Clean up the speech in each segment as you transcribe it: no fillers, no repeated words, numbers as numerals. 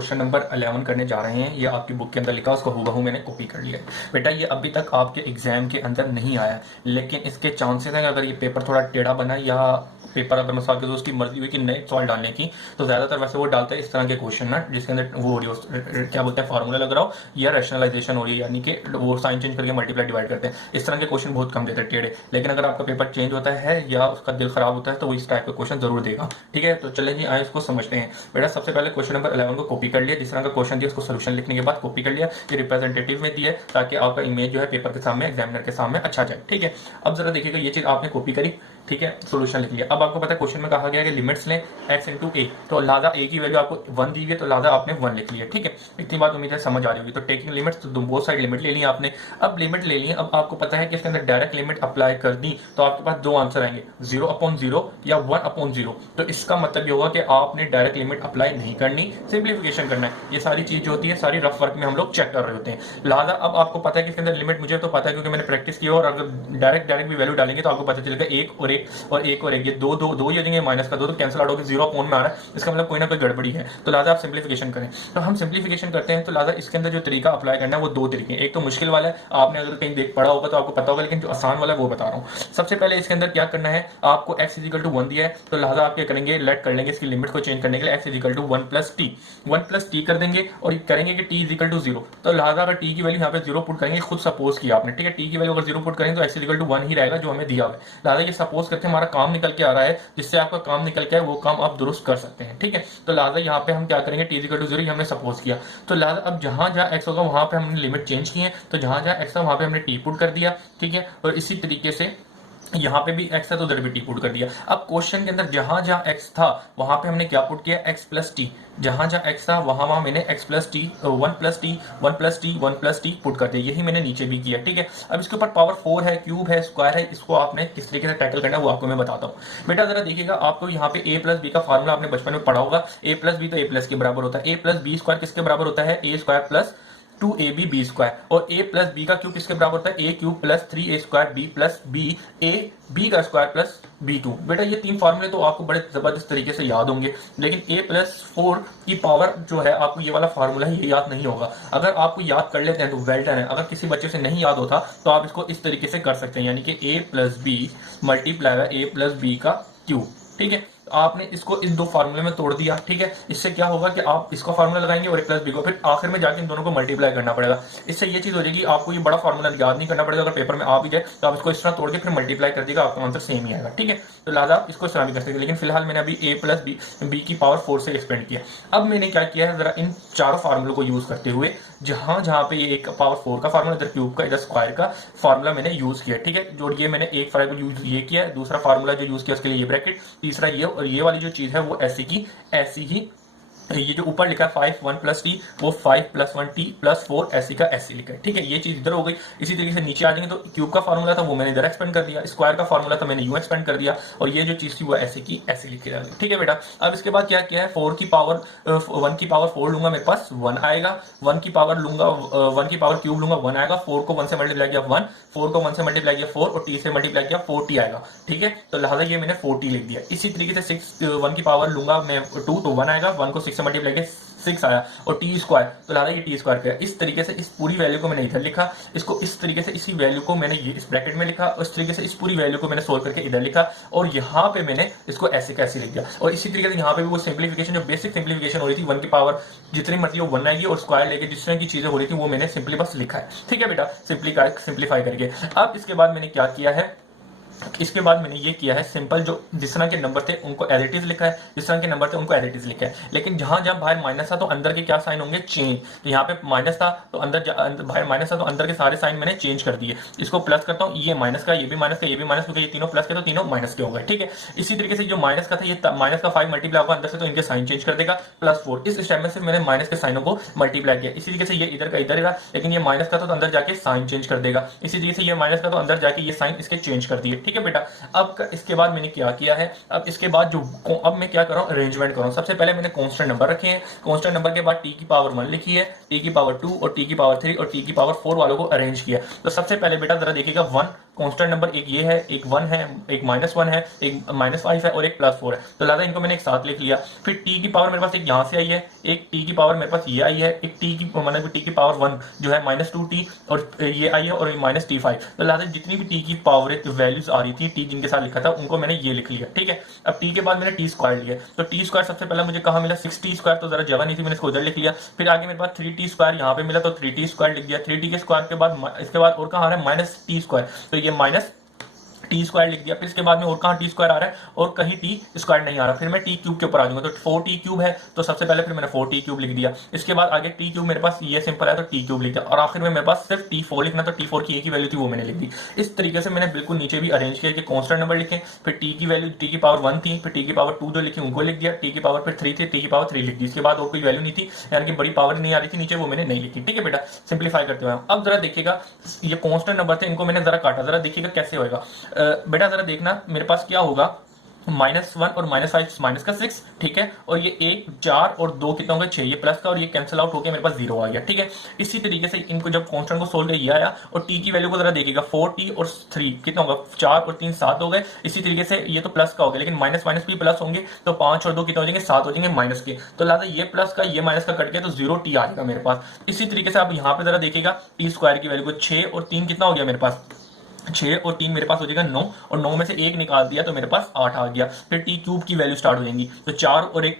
Question number 11 करने जा रहे हैं। ये आपकी बुक के अंदर लिखा, उसको हूबहू मैंने कॉपी कर लिया है। बेटा ये अभी तक आपके एग्जाम के अंदर नहीं आया, लेकिन इसके चांसेस हैं अगर ये पेपर थोड़ा टेढ़ा बना या पेपर अगर मैं सवाल उसकी मर्जी हुई कि नए सवाल डालने की, तो ज्यादातर वैसे वो डालते हैं इस तरह के क्वेश्चन ना जिसके अंदर वो हो रही हो क्या बोलते हैं फार्मूला लग रहा हो या रैशनलाइजेशन हो रही है, यानी कि वो साइन चेंज करके मल्टीप्लाई डिवाइड करते हैं। इस तरह के क्वेश्चन बहुत कम देते हैं टेढ़े, लेकिन अगर आपका पेपर चेंज होता है या उसका दिल खराब होता है तो वो इस टाइप का क्वेश्चन जरूर देगा। ठीक है, तो चले जी आए इसको समझते हैं। बेटा सबसे पहले क्वेश्चन नंबर 11 को कॉपी कर लिया, जिस तरह का क्वेश्चन दिया उसको सोल्यूशन लिखने के बाद कॉपी कर लिया, ये रिप्रेजेंटेटिव में दिया ताकि आपका इमेज जो है पेपर के सामने एग्जामिनर के सामने अच्छा जाए। ठीक है, अब जरा देखिएगा ये चीज आपने कॉपी करी, ठीक है, सोल्यूशन लिख लिया। अब आपको पता है क्वेश्चन में कहा गया है कि लिमिट्स लें x इंटू ए, तो लिहाजा a की वैल्यू आपको 1 दी हुई है, तो लिहाजा आपने 1 लिख लिया। ठीक है, इतनी बात उम्मीद है समझ आ रही होगी। तो टेकिंग लिमिट्स, तो बोथ साइड लिमिट ले ली आपने। अब लिमिट ले ली, अब आपको पता है कि इसके अंदर डायरेक्ट लिमिट अप्लाई कर दी तो आपके पास दो आंसर आएंगे, 0/0 या 1/0। तो इसका मतलब ये होगा कि आपने डायरेक्ट लिमिट अप्लाई नहीं करनी, सिंप्लीफिकेशन करना है। ये सारी चीज जो होती है सारी रफ वर्क में हम लोग चेक कर रहे होते हैं। लिहाजा अब आपको पता है कि इसके अंदर लिमिट मुझे तो पता है क्योंकि मैंने प्रैक्टिस की, और अगर डायरेक्ट भी वैल्यू डालेंगे तो आपको पता चलेगा एक और एक और एक और एक, ये दो दो दो ये देंगे, माइनस का दो तो कैंसिल आउट होकर 0 अपॉन में आ रहा है, इसका मतलब कोई ना कोई गड़बड़ी है। तो लिहाजा आप सिंप्लीफिकेशन करें। तो हम सिंप्लीफिकेशन करते हैं, तो लिहाजा इसके अंदर जो तरीका अप्लाई करना है वो दो तरीके हैं। एक तो मुश्किल वाला है, आपने अगर कहीं देख पढ़ा होगा तो आपको पता होगा, लेकिन जो आसान वाला है वो बता रहा हूँ। सबसे पहले इसके अंदर क्या करना है, आपको x इजिकल टू 1 दिया है, तो लिहाजा आप क्या करेंगे, लेट कर लेंगे इसकी लिमिट को चेंज करने के लिए, x is equal to 1 plus t कर देंगे और करेंगे कि t इजिकल टू 0। तो लिहाजा अगर t की वैल्यू यहाँ पे 0 पुट करेंगे, खुद सपोज किया आपने, ठीक है, t की वैल्यू अगर 0 पुट करेंगे तो x इजिकल टू 1 ही रहेगा जो हमें दिया हुआ है। लिहाजा ये सपोज करके हमारा काम निकल के आ रहा है, जिससे आपका काम निकल के आए वो काम आप दुरुस्त कर सकते हैं। ठीक है, तो लिहाजा यहाँ पे हम क्या करेंगे, t इजिकल टू 0 हमने सपोज किया, तो लिहाजा अब जहां जहां x होगा वहां पे हमने लिमिट चेंज की है, तो जहां जहां x था वहां पे हमने t पुट कर दिया। ठीक है, और इसी तरीके से यहाँ पे भी x है तो उधर भी t पुट कर दिया। अब क्वेश्चन के अंदर जहां जहां x था वहां पे हमने क्या पुट किया, x प्लस टी, जहां जहां x था वहां वहां मैंने x plus T 1 plus T 1 plus T 1 plus T put कर दिया। यही मैंने नीचे भी किया। ठीक है, अब इसके ऊपर पावर 4 है, क्यूब है, स्क्वायर है, इसको आपने किस तरीके से टैकल करना है वो आपको मैं बताता हूँ। बेटा जरा देखिएगा, आपको यहाँ पे a प्लस बी का फॉर्मूला आपने बचपन में पढ़ा होगा, a प्लस बी तो a प्लस के बराबर होता है, a प्लस बी स्क्वायर किसके बराबर होता है, a square plus 2ab b square, और a प्लस बी का क्यूब किसके बराबर होता है, a cube plus 3a square b plus b, a b का स्क्वायर प्लस b2। बेटा ये तीन फॉर्मूले तो आपको बड़े जबरदस्त तरीके से याद होंगे, लेकिन a प्लस 4 की पावर जो है आपको ये वाला फॉर्मूला है ये याद नहीं होगा। अगर आपको याद कर लेते हैं तो वेल डन है, अगर किसी बच्चे से नहीं याद होता तो आप इसको इस तरीके से कर सकते हैं, यानी कि a plus b multiply a plus b का क्यूब। ठीक है, आपने इसको इन दो फार्मूले में तोड़ दिया। ठीक है, इससे क्या होगा कि आप इसका फार्मूला लगाएंगे और a प्लस बी को, फिर आखिर में जाके इन दोनों को मल्टीप्लाई करना पड़ेगा। इससे ये चीज हो जाएगी, आपको ये बड़ा फार्मूला याद नहीं करना पड़ेगा, अगर पेपर में आ भी जाए तो आप इसको इस तरह तोड़ के फिर मल्टीप्लाई कर देगा, आपका आंसर सेम ही आएगा। ठीक है, तो लिहाजा आप इसको इस तरह भी कर सकते हैं, लेकिन फिलहाल मैंने अभी a प्लस बी की पावर 4 से एक्सपेंड किया। अब मैंने क्या किया है, जरा इन चारों फार्मूलों को यूज करते हुए जहां जहां पे एक पावर 4 का फार्मूला, इधर क्यूब का, इधर स्क्वायर का फार्मूला मैंने यूज किया। ठीक है, जो ये मैंने एक फार्मूला यूज ये किया है, दूसरा फार्मूला जो यूज किया उसके लिए ये ब्रैकेट, तीसरा ये, और ये वाली जो चीज है वो ऐसी की ऐसी ही, ये जो ऊपर लिखा है 5 1 प्लस टी वो 5 प्लस 1 टी प्लस 4 ऐसी का ऐसी लिखा है। ठीक है, ये चीज इधर हो गई। इसी तरीके से नीचे आ जाएंगे तो क्यूब का फार्मूला था वो मैंने इधर एक्सपेंड कर दिया, स्क्वायर का फार्मूला था मैंने यूं एक्सपेंड कर दिया, और ये जो चीज थी वो ऐसी की ऐसी लिखी जा रही। ठीक है बेटा, अब इसके बाद क्या किया है, 1 की पावर 4 लूंगा, मेरे पास 1 आएगा, 1 की पावर लूंगा, 1 की पावर क्यूब लूंगा, 1 आएगा, 4 को 1 से मल्टीप्लाई किया 1, 4 को 1 से मल्टीप्लाई किया 4, और टी से मल्टीप्लाई किया 4t आएगा। ठीक है, तो लिहाजा ये मैंने 4t लिख दिया। इसी तरीके से 1 की पावर लूंगा मैं 2, तो 1 आएगा, 1 को 6 से मल्टीप्लाई किया 6 आया, और टी स्क्वायर, तो लिहाजा ये टी स्क्वायर किया। इस तरीके से इस पूरी वैल्यू को मैंने इधर लिखा, इसको इस तरीके से इसी वैल्यू को मैंने ये इस ब्रैकेट में लिखा, और इस तरीके से इस पूरी वैल्यू को मैंने सोल्व करके इधर लिखा, और यहाँ पे मैंने इसको ऐसे कैसे लिख दिया। और इसी तरीके से यहाँ पे भी वो सिंप्लीफिकेशन, जो बेसिक सिंप्लीफिकेशन हो रही थी, 1 की पावर जितनी मर्जी हो 1 आएगी, और स्क्वायर लेके जिस तरह की चीजें हो रही थी वो मैंने सिंपली बस लिखा है। ठीक है बेटा, सिंप्लीफाई करके। अब इसके बाद मैंने क्या किया है, इसके बाद मैंने ये किया है सिंपल, जो जिस तरह के नंबर थे उनको एज इट इज लिखा है, जिस तरह के नंबर थे उनको एज इट इज लिखा है, लेकिन जहां जहां बाहर माइनस था तो अंदर के क्या साइन होंगे, चेंज। तो यहाँ पे माइनस था तो अंदर बाहर माइनस था तो अंदर के सारे साइन मैंने चेंज कर दिए। इसको प्लस करता हूँ, ये माइनस का, ये भी माइनस का, ये भी माइनस, क्योंकि ये तीनों प्लस के तो तीनों माइनस के हो गए। ठीक है, इसी तरीके से जो माइनस का था ये माइनस का 5 मल्टीप्लाई होगा अंदर से, तो इनके साइन चेंज कर देगा, प्लस 4। इस स्टेप में से मैंने माइनस के साइनों को मल्टीप्लाई किया। इसी तरीके से ये इधर का इधर रहा, लेकिन ये माइनस का तो अंदर जाके साइन चेंज कर देगा। इसी तरीके से ये माइनस का तो अंदर जाके ये साइन इसके चेंज कर दिए। ठीक है बेटा। अब इसके बाद मैंने क्या किया है, अब इसके बाद अब मैं क्या कर रहा हूँ, अरेंजमेंट कर रहा हूँ। सबसे पहले मैंने कांस्टेंट नंबर रखे हैं, कांस्टेंट नंबर के बाद टी की पावर 1 लिखी है, टी की पावर 2 और टी की पावर 3 और टी की पावर 4 वालों को अरेंज किया। तो सबसे पहले बेटा जरा देखिएगा, 1 कांस्टेंट नंबर एक ये है, एक 1 है, एक -1 है, एक -5 है और एक +4 है। तो लिहाजा इनको मैंने एक साथ लिख लिया। फिर टी की पावर मेरे पास एक यहाँ से आई है, एक टी की पावर मेरे पास ये आई है, एक टी की मतलब टी की पावर 1 जो है -2t और ये आई है और -t5। तो लिहाजा जितनी भी टी की पावर वैल्यूज आ रही थी, टी जिनके साथ लिखा था उनको मैंने ये लिख लिया, ठीक है। अब टी के बाद मैंने टी स्क्वायर लिया, तो टी स्क्वायर सबसे पहले मुझे कहाँ मिला, 6t स्क्वायर, तो जरा जगह नहीं थी, मैंने इसको उधर लिख लिया। फिर आगे मेरे पास 3t स्क्वायर यहाँ पे मिला, तो 3t स्क्वायर लिख दिया। 3t के स्क्वायर के बाद इसके बाद और कहाँ आ रहा है, -t स्क्वायर, तो ये टी स्क्वायर लिख दिया। फिर इसके बाद में और कहाँ टी स्क्वायर आ रहा है, और कहीं टी स्क्वायर नहीं आ रहा। फिर मैं टी क्यूब के ऊपर आ जाऊंगा, तो 4t क्यूब है, तो सबसे पहले फिर मैंने 4t क्यूब लिख दिया। इसके बाद आगे टी क्यूब मेरे पास ये सिंपल है, तो टी क्यूब लिख दिया। और आखिर में मेरे पास सिर्फ t4 लिखना, तो t4 की एक ही वैल्यू थी वो मैंने लिख दी। इस तरीके से मैंने बिल्कुल नीचे भी अरेंज किया कि कांस्टेंट नंबर लिखे, फिर टी की वैल्यू, टी की पावर 1 थी, फिर टी की पावर 2 जो लिखी उनको लिख दिया, टी की पावर फिर 3 थी, टी की पावर 3 लिख दी। इसके बाद और कोई वैल्यू नहीं थी, यानी कि बड़ी पावर नहीं आ रही थी नीचे, वो मैंने नहीं लिखी, ठीक है बेटा। सिंप्लीफाई करते हुए अब जरा देखिएगा, ये कांस्टेंट नंबर थे, इनको मैंने जरा काटा, जरा देखिएगा कैसे होगा बेटा। जरा देखना मेरे पास क्या होगा, -1 और -5 माइनस का 6, ठीक है। और ये 1 4 और 2 कितना होगा, 6, ये प्लस का, और ये कैंसिल आउट होकर मेरे पास 0 आ गया, ठीक है। इसी तरीके से इनको जब कांस्टेंट को सोल्व किया ये आया, और टी की वैल्यू को जरा देखिएगा, 4t और 3 कितना होगा, 4 और 3 7 हो गए। इसी तरीके से ये तो प्लस का हो गया, लेकिन माइनस माइनस भी प्लस होंगे, तो 5 और 2 कितने हो जाएंगे, 7 हो जाएंगे माइनस के। तो लिहाजा ये प्लस का ये माइनस का कट गया, तो 0t आ जाएगा मेरे पास। इसी तरीके से आप यहाँ पे जरा देखिएगा, टी स्क्वायर की वैल्यू को 6 और 3 कितना हो गया मेरे पास, 6 और 3 मेरे पास हो जाएगा 9, और 9 में से 1 निकाल दिया तो मेरे पास 8 आ गया। फिर टी क्यूब की वैल्यू स्टार्ट हो जाएंगी, तो 4 और 1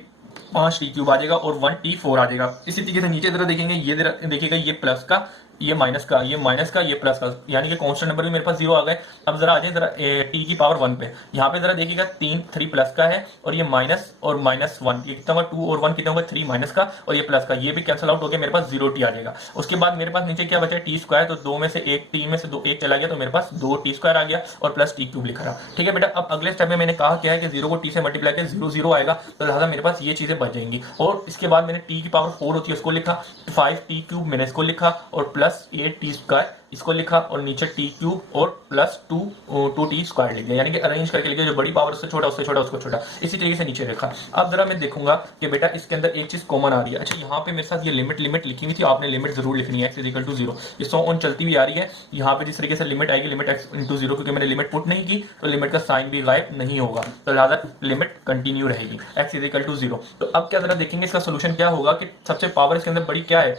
5 टी क्यूब आ जाएगा और 1 t4 आ जाएगा। इसी तरीके से नीचे जरा देखेंगे, ये देखिएगा, ये प्लस का, ये माइनस का, ये माइनस का, ये प्लस का, यानी कि कांस्टेंट नंबर भी मेरे पास 0 आ गए। अब जरा आ जाए जरा टी की पावर 1 पे, यहाँ पे जरा देखिएगा 3 प्लस का है, और ये माइनस और -1, ये कितना होगा, 2 और 1 कितना होगा, 3 माइनस का, और ये प्लस का, ये भी कैंसिल आउट हो गया, मेरे पास 0t आ जाएगा। उसके बाद मेरे पास नीचे क्या बचा, टी स्क्वायर, तो 2 में से 1, 3 में से 2 1 चला गया, तो मेरे पास 2t स्क्वायर आ गया और प्लस टी क्यूब लिखा रहा, ठीक है बेटा। अब अगले स्टेप में मैंने कहा क्या है कि 0 को टी से मल्टीप्लाई किया 0 0 आएगा, तो लिहाजा मेरे पास ये चीजें बच जाएंगी। और इसके बाद मैंने टी की पावर 4 होती है उसको लिखा, 5t क्यूब मैंने इसको लिखा, और प्लस 8t स्क्वायर इसको लिखा, और नीचे टी क्यूब और प्लस 2t स्क्वायर लिख दिया, यानी कि अरेंज करके लिखा, जो बड़ी पावर उससे छोटा उससे छोटा उसको छोटा, इसी तरीके से नीचे लिखा। अब जरा मैं देखूंगा कि बेटा इसके अंदर एक चीज कॉमन आ रही है। अच्छा, यहाँ पे मेरे साथ ये लिमिट लिखी हुई थी, आपने लिमिट जरूर लिखनी है, x = 0, ये 100 ऑन चलती हुई आ रही है। यहाँ पे जिस तरीके से लिमिट आएगी, लिमिट x × 0, क्योंकि मैंने लिमिट पुट नहीं की तो लिमिट का साइन भी गायब नहीं होगा, तो लिहाजा लिमिट कंटिन्यू रहेगी, x = 0। तो अब क्या जरा देखेंगे इसका सोल्यूशन क्या होगा, कि सबसे पावर इसके अंदर बड़ी क्या है,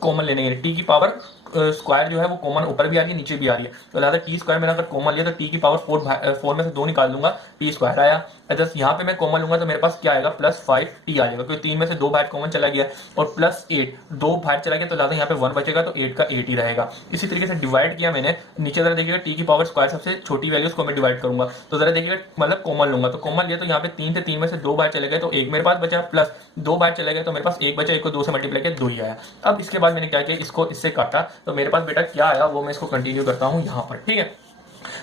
कॉमन लेने की, टी की पावर स्क्वायर जो है वो कॉमन ऊपर भी आ रही है नीचे भी आ रही है, तो लिहाजा टी स्क्वायर मैंने अगर कॉमन लिया तो टी की पावर 4 में से 2 निकाल दूंगा, टी स्क्वायर आया। अगर यहाँ पे मैं कॉमन लूंगा तो मेरे पास क्या आएगा, +5t आ जाएगा, क्योंकि 3 में से 2 बाहर कॉमन चला गया, और +8 2 बाहर चला गया, तो लिहाजा यहाँ पे 1 बचेगा, तो 8 का 8 ही रहेगा। इसी तरीके से डिवाइड किया मैंने, नीचे जरा देखिएगा टी की पावर स्क्वायर सबसे छोटी वैल्यू उसको मैं डिवाइड करूंगा, तो जरा देखिएगा मतलब कॉमन लूंगा, तो कॉमन लिया तो यहाँ पे 3 थे, 3 में से 2 बाहर चले गए, तो 1 मेरे पास बचा, प्लस 2 बाहर चले गए, तो मेरे पास 1 बचा, 1 को 2 से मल्टीप्लाई किया 2 ही आया। अब इसके बाद मैंने क्या किया, इसको इससे काटा, तो मेरे पास बेटा क्या आया वो मैं इसको कंटिन्यू करता हूँ यहाँ पर, ठीक है।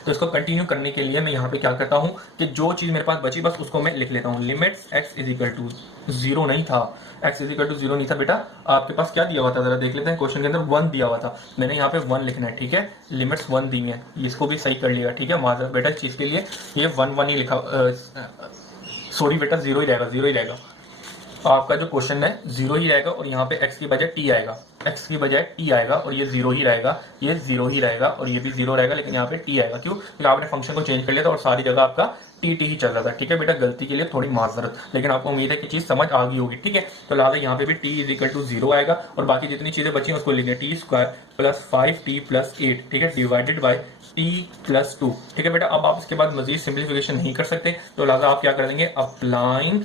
तो इसको कंटिन्यू करने के लिए मैं यहाँ पे क्या करता हूँ कि जो चीज मेरे पास बची बस उसको मैं लिख लेता हूँ। लिमिट्स x = 0 नहीं था, x = 0 नहीं था बेटा, आपके पास क्या दिया हुआ था जरा देख लेते हैं, क्वेश्चन के अंदर 1 दिया हुआ था, मैंने यहाँ पे 1 लिखना है, ठीक है। लिमिट्स 1 दी है, इसको भी सही कर लिएगा, ठीक है। माजर बेटा इस चीज के लिए ये 1 ही लिखा, सॉरी बेटा 0 ही रहेगा, 0 ही रहेगा, आपका जो क्वेश्चन है 0 ही रहेगा, और यहाँ पे x की बजाय t आएगा, x की बजाय t आएगा, और ये 0 ही रहेगा, ये 0 ही रहेगा, और ये भी 0 रहेगा, लेकिन यहाँ पे t आएगा, क्यों, क्योंकि आपने फंक्शन को चेंज कर लिया था और सारी जगह आपका टी ही चल रहा था, ठीक है बेटा। गलती के लिए थोड़ी माजरत, लेकिन आपको उम्मीद है कि चीज समझ आ गई होगी, ठीक है। तो लिहाजा यहाँ पे भी t = 0 आएगा, और बाकी जितनी चीजें बची हैं उसको लिखना, टी स्क्वायर + 5t + 8, ठीक है, डिवाइडेड बाय t + 2, ठीक है बेटा। अब आप इसके बाद मजीद सिंप्लीफिकेशन नहीं कर सकते, तो लिहाजा आप क्या कर देंगे, अप्लाइंग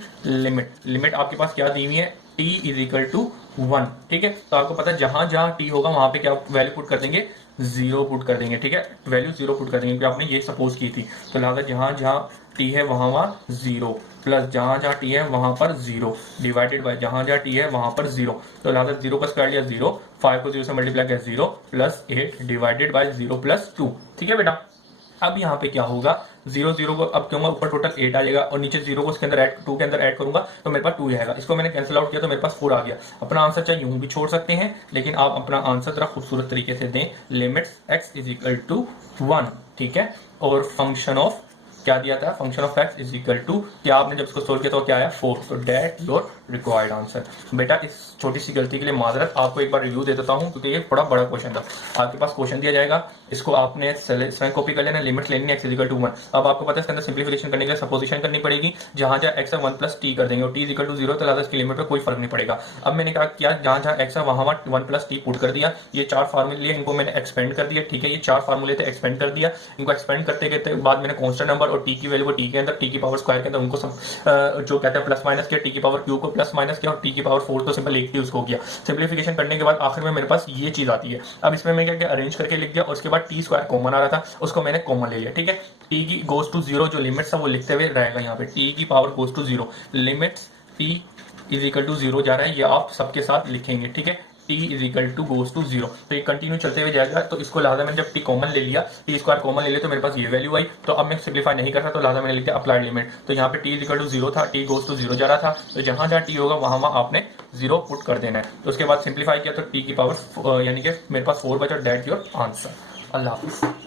लिमिट आपके पास क्या दी हुई है, t = 1, ठीक है। तो आपको पता है जहां जहां t होगा वहां पे क्या वैल्यू पुट कर देंगे, 0 पुट कर देंगे, ठीक है, वैल्यू 0 पुट कर देंगे, क्योंकि आपने ये सपोज की थी। तो लिहाजा जहां जहां t है वहां 0, प्लस जहां जहां t है वहां पर 0, डिवाइडेड बाय जहां जहां t है वहां पर 0, तो लिहाजा 0 का स्क्वायर लिया 0, 5 को 0 से मल्टीप्लाई किया 0, प्लस 8 डिवाइडेड बाय 0 + 2, ठीक है बेटा। अब यहाँ पे क्या होगा, 0 0 को अब कहूंगा ऊपर टोटल 8 आ जाएगा, और नीचे 0 को इसके अंदर 2 के अंदर ऐड करूंगा तो मेरे पास 2 आएगा, इसको मैंने कैंसिल आउट किया तो मेरे पास 4 आ गया। अपना आंसर चाहे यूं भी छोड़ सकते हैं, लेकिन आप अपना आंसर जरा खूबसूरत तरीके से दें, लिमिट्स x = 1 ठीक है। और फंक्शन ऑफ क्या दिया था, function of x is equal to, क्या आपने जब इसको सोल्व किया तो क्या आया 4, तो डेट योर रिक्वायर्ड आंसर। बेटा इस छोटी सी गलती के लिए माजरत, आपको एक बार रिव्यू दे देता हूं क्योंकि ये बड़ा बड़ा क्वेश्चन था। आपके पास क्वेश्चन दिया जाएगा, इसको आपने स्वयं कॉपी कर लेना, लिमिट लेनी है एक्स इज इक्वल टू 1। अब आपको पता है इसके अंदर सिंप्लीफिकेशन करने के लिए सपोजिशन करनी पड़ेगी, जहां जहां एक्स है 1 प्लस टी कर देंगे और टी इज इक्वल टू 0, तो लिहाजा इसकी लिमिट में कोई फर्क नहीं पड़ेगा। अब मैंने क्या किया, जहां जहां एक्स है वहां 1 प्लस टी पुट कर दिया। ये 4 फार्मूले इनको मैंने एक्सपेंड कर दिया, ठीक है। ये 4 फार्मूले थे, एक्सपेंड कर दिया। इनको एक्सपेंड करते करते बाद मैंने कांस्टेंट नंबर और टी की वैल्यू को टी के अंदर, टी की पावर स्क्वायर के अंदर उनको सब जो कहते हैं प्लस माइनस किया, टी की पावर क्यू को प्लस माइनस किया और टी की पावर 4 तो सिंपल 8 उसको किया। सिंप्लीफिकेशन करने के बाद आखिर में मेरे पास ये चीज आती है। अब इसमें मैं क्या क्या अरेंज करके लिख दिया, और उसके बाद टी स्क्वायर कॉमन आ रहा था, उसको मैंने कॉमन ले लिया, ठीक है। टी की गोज टू 0 जो लिमिट्स है वो लिखते हुए रहेगा यहाँ पे, टी की power goes to 0, limits t is equal to 0 जा रहा है, ये आप सबके साथ लिखेंगे, ठीक है। t is equal to goes to 0, तो ये कंटिन्यू चलते हुए जाएगा। तो इसको लिहाजा मैंने जब t कॉमन ले लिया, टी स्क्वायर कॉमन ले लिया, तो मेरे पास ये वैल्यू आई। तो अब मैं सिंप्लीफाई नहीं कर रहा, तो लिहाजा मैंने लिख दिया अप्लाइड लिमिट। तो यहाँ पे t इज इक्वल टू 0 था, t गोज टू 0 जा रहा था, तो जहां जहां t होगा वहां वहां आपने 0 पुट कर देना है। तो उसके बाद सिंप्लीफाई किया तो t की पावर यानी कि मेरे पास 4 बचा, डेट योर आंसर। अल्लाह हाफिज।